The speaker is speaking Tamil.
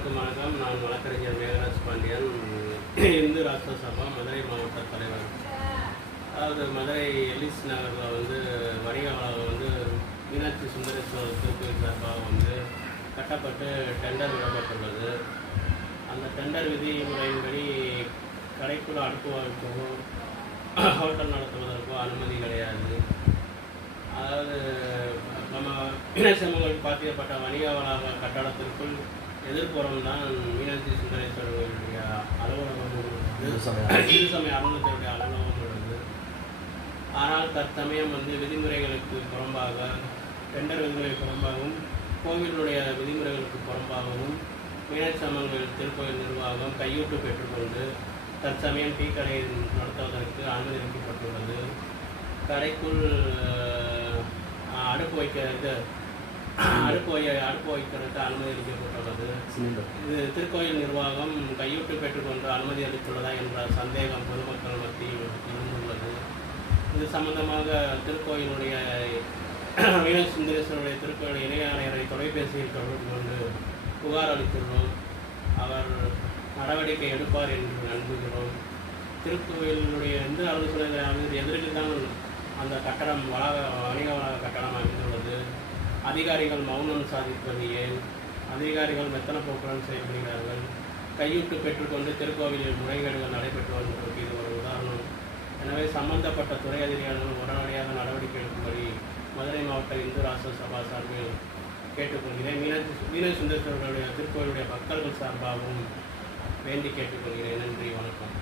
அனைவருக்கும் வணக்கம். நான் வழக்கறிஞர் மேகராஜ் பாண்டியன், இந்து ராஷ்டிர சபா மதுரை மாவட்ட தலைவர். அதாவது மதுரை எலிஸ் நகரில் வணிக வளாகம் மீனாட்சி சுந்தரேஸ்வரர் திருக்கோயில் சார்பாக கட்டப்பட்டு டெண்டர் விடப்பட்டுள்ளது. அந்த டெண்டர் விதிமுறையின்படி கடைக்குள்ள அடுப்பு வைக்கவோ ஹோட்டல் நடத்துவதற்கோ அனுமதி கிடையாது. அதாவது நம்ம மீனாட்சி அம்மன் பாத்திரப்பட்ட வணிக வளாக கட்டடத்திற்குள் எதிர்ப்புறம் தான் மீனாட்சி சுந்தரேஸ்வரருடைய அலுவலகம், இந்து சமய அறநிலையத்துடைய அலுவலகம் உள்ளது. ஆனால் தற்சமயம் விதிமுறைகளுக்கு புறம்பாக, டெண்டர் விதிமுறைக்கு புறம்பாகவும் கோவிலுடைய விதிமுறைகளுக்கு புறம்பாகவும் மீனாட்சி அம்மன் திருக்கோயில் நிர்வாகம் கையூட்டு பெற்றுக்கொண்டு தற்சமயம் டீ கடை நடத்துவதற்கு அனுமதிக்கப்பட்டுள்ளது. கடைக்குள் அடுப்பு வைக்கிறது அனுமதி அளிக்கப்பட்டுள்ளது. இது திருக்கோயில் நிர்வாகம் கையூட்டு பெற்றுக்கொண்டு அனுமதி அளித்துள்ளதா என்ற சந்தேகம் பொதுமக்கள் மத்தியில் இருந்துள்ளது. இது சம்பந்தமாக திருக்கோயிலுடைய மீனாட்சி சுந்தரேஸ்வரருடைய திருக்கோயில் இணை ஆணையரை தொலைபேசியில் தொடர்பு கொண்டு புகார் அளித்துள்ளோம். அவர் நடவடிக்கை எடுப்பார் என்று நம்புகிறோம். திருக்கோயிலுடைய எந்த ஆலோசனை எதிரில் தான் அந்த கட்டடம் வணிக வளாக கட்டடம் அமைந்துள்ளது. அதிகாரிகள் மௌனம் சாதிப்பது ஏன்? அதிகாரிகள் மெத்தன போக்குடன் செயல்படுகிறார்கள். கையூட்டு பெற்றுக்கொண்டு திருக்கோவிலில் முறைகேடுகள் நடைபெற்று வருவதற்கு இது ஒரு உதாரணம். எனவே சம்பந்தப்பட்ட துறை அதிகாரிகள் உடனடியாக நடவடிக்கை எடுக்கும்படி மதுரை மாவட்ட இந்து ராஷ்டிர சபா சார்பில் கேட்டுக்கொள்கிறேன். மீனாட்சி சுந்தரேஸ்வரருடைய திருக்கோயிலுடைய பக்தர்கள் சார்பாகவும் வேண்டி கேட்டுக்கொள்கிறேன். நன்றி, வணக்கம்.